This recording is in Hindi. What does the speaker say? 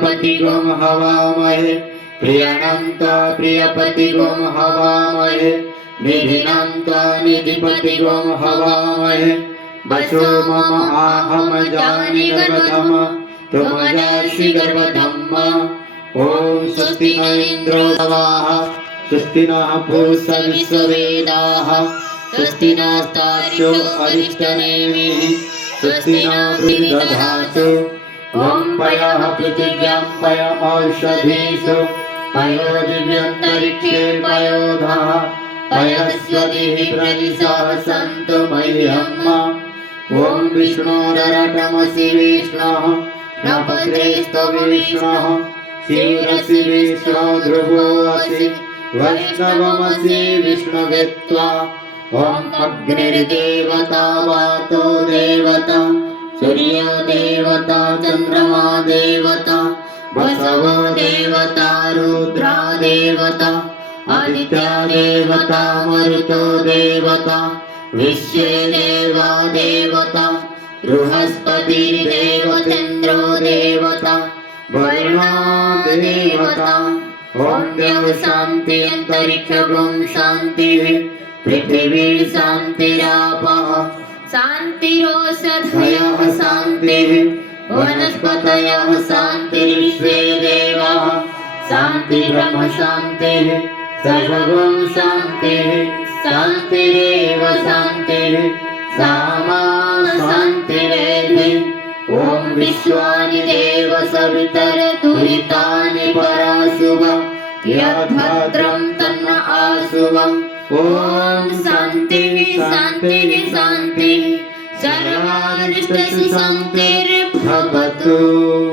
प्रियपतिगुं हवामहे प्रियणं त्वा प्रियपतिगुं हवामहे निधिनं त्वा निधिपतिगुं हवामहे वसो मम आहम जानि गर्भधम त्वमजासि गर्भधम्म ॐ स्वस्ति न इन्द्रो देवाः स्वस्ति नः पूषा विश्ववेदाः स्वस्ति नस्तार्क्ष्यो अरिष्टनेमिः स्वस्ति न बृहद्दधातु ॐ पयः पृथिव्यां पय औषधीषु पयो दिव्यन्तरिक्षे पयोधः पयस्वतिः प्रदिशः सन्तु मह्यम् ॐ विष्णोररटमसि विष्णुः नपत्रेस्तविष्णुः शिरसि विष्णो ध्रुवोऽसि वैष्णवमसि विष्णुवेत्त्वा ॐ अग्निर्देवता वातो देवता सूर्यो देवता चन्द्रमा देवता वसवो देवता रुद्रा देवता आदित्या देवता मरुतो देवता विश्वे देवा देवता बृहस्पतिर्देवतेन्द्रो देवता वरुणो देवता ॐ देव शान्ति अन्तरिक्षगुं शान्तिः पृथिवी शान्तिरापः शान्तिरोषधयः शान्तिः वनस्पतयः शान्तिर्विश्वे देवाः शान्तिर्ब्रह्म शान्तिः सर्वगुं शान्तिः शान्तिरेव शान्तिः सामा शान्तिरेधि ॐ विश्वानि देव सवितरदुरितानि पराशुभ यद्भद्रं तन्न आशुभ ॐ शान्तिः शान्तिः शान्तिः सर्वारिष्टसु शान्तिर्भवतु।